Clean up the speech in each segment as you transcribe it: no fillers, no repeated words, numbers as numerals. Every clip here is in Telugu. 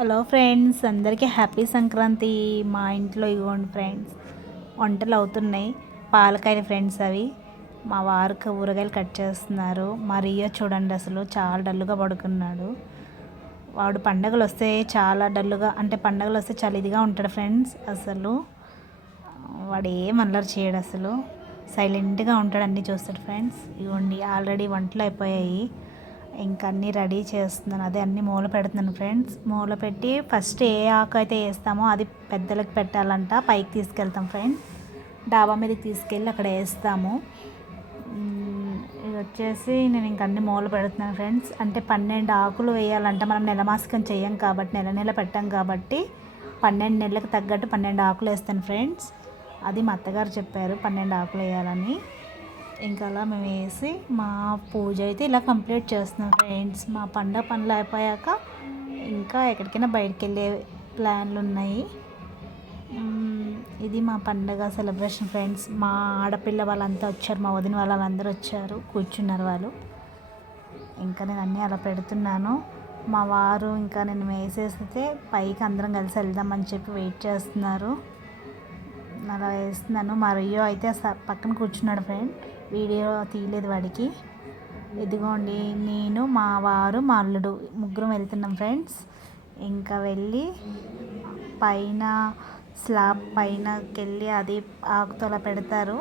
హలో ఫ్రెండ్స్, అందరికీ హ్యాపీ సంక్రాంతి. మా ఇంట్లో ఇవ్వండి ఫ్రెండ్స్, వంటలు అవుతున్నాయి. పాలకాయలు ఫ్రెండ్స్ అవి. మా వారికి ఊరగాయలు కట్ చేస్తున్నారు. మా రియో చూడండి, అసలు చాలా డల్లుగా పడుకున్నాడు. వాడు పండగలు వస్తే చాలా డల్లుగా, అంటే పండగలు వస్తే చాలా ఇదిగా ఉంటాడు ఫ్రెండ్స్. అసలు వాడు ఏం అల్లరి చేయడు, అసలు సైలెంట్గా ఉంటాడు, అన్నీ చూస్తాడు ఫ్రెండ్స్. ఇవ్వండి, ఆల్రెడీ వంటలు అయిపోయాయి. ఇంకా అన్నీ రెడీ చేస్తున్నాను. అదే అన్నీ మూల పెడుతున్నాను ఫ్రెండ్స్. మూల పెట్టి ఫస్ట్ ఏ ఆకు అయితే వేస్తామో అది పెద్దలకు పెట్టాలంట. పైకి తీసుకెళ్తాం ఫ్రెండ్స్, డాబా మీదకి తీసుకెళ్ళి అక్కడ వేస్తాము. ఇది వచ్చేసి నేను ఇంక అన్నీ మూల పెడుతున్నాను ఫ్రెండ్స్. అంటే 12 ఆకులు వేయాలంట. మనం నెలమాసికం చెయ్యం కాబట్టి, నెల నెల పెట్టాం కాబట్టి 12 నెలలకు తగ్గట్టు 12 ఆకులు వేస్తాను ఫ్రెండ్స్. అది మా అత్తగారు చెప్పారు 12 ఆకులు వేయాలని. ఇంకా అలా మేము వేసి మా పూజ అయితే ఇలా కంప్లీట్ చేస్తున్నాం ఫ్రెండ్స్. మా పండగ పనులు అయిపోయాక ఇంకా ఎక్కడికైనా బయటికి వెళ్ళే ప్లాన్లు ఉన్నాయి. ఇది మా పండగ సెలబ్రేషన్ ఫ్రెండ్స్. మా ఆడపిల్ల వాళ్ళంతా వచ్చారు, మా వదిన వాళ్ళందరూ వచ్చారు, కూర్చున్నారు వాళ్ళు. ఇంకా నేను అన్నీ అలా పెడుతున్నాను. మా వారు ఇంకా నేను వేసేస్తే పైకి అందరం కలిసి వెళ్దామని చెప్పి వెయిట్ చేస్తున్నారు. అలా వేస్తున్నాను. మా రియో అయితే పక్కన కూర్చున్నాడు ఫ్రెండ్, వీడియో తీయలేదు వాడికి. ఇదిగోండి, నేను మా వారు మా అల్లుడు ముగ్గురం వెళ్తున్నాం ఫ్రెండ్స్. ఇంకా వెళ్ళి పైన స్లాబ్ పైనకి వెళ్ళి అది ఆకుతో అలా పెడతారు.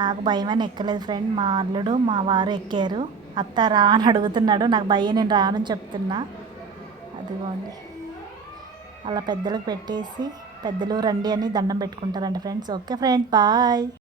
నాకు భయమని ఎక్కలేదు ఫ్రెండ్. మా అల్లుడు మా వారు ఎక్కారు. అత్త రా అని అడుగుతున్నాడు, నాకు భయం, నేను రానని చెప్తున్నా. అదిగోండి, అలా పెద్దలకు పెట్టేసి పెద్దలు రండి అని దండం పెట్టుకుంటారంట ఫ్రెండ్స్. Okay friends, bye.